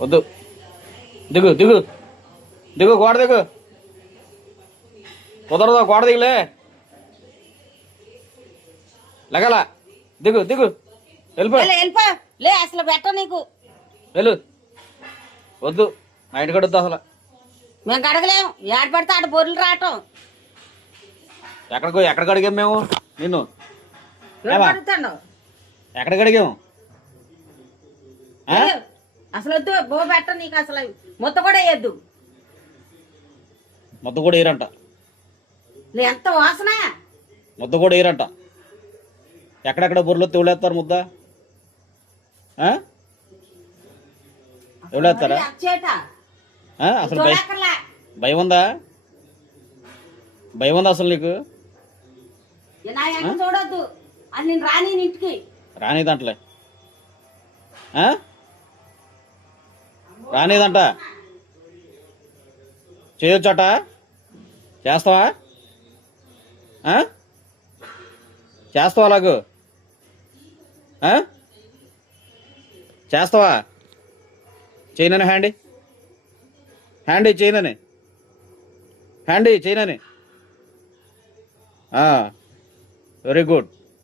వద్దు. దిగు దిగు దిగు, గోడ దిగు. కుదరదు, గోడ దిగులే. లగల దిగు దిగు, వెళ్ళిపో. లే అసలు పెట్ట నీకు. వెళ్ళు. వద్దు, మా ఇంటి కడద్దు అసలు. మేము కడగలేము, ఏడ పడితే ఆడ బొర్రెలు రావటం. ఎక్కడికి అడిగాం మేము నిన్ను? ఎక్కడికి అడిగాము? అసలు వద్దు, బో పెట్ట నీకు. అసలు ముద్ద కూడా వేయద్దు. ముద్ద కూడా వేయరంట. ఎంత వాసన. ముద్ద కూడా వేయరంట. ఎక్కడెక్కడ బొర్రెలు ఎవడేస్తారు ముద్ద? ఎవడేస్తారా? అసలు భయం ఉందా? భయం ఉందా అసలు నీకు? చూడొద్దు, అది నేను రాని ఇంటికి రానిదంటలే. రానిదంట. చేయొచ్చట? చేస్తావా? చేస్తావా? అలాగూ చేస్తావా? చేయనని హ్యాండీ చేయనని వెరీ గుడ్.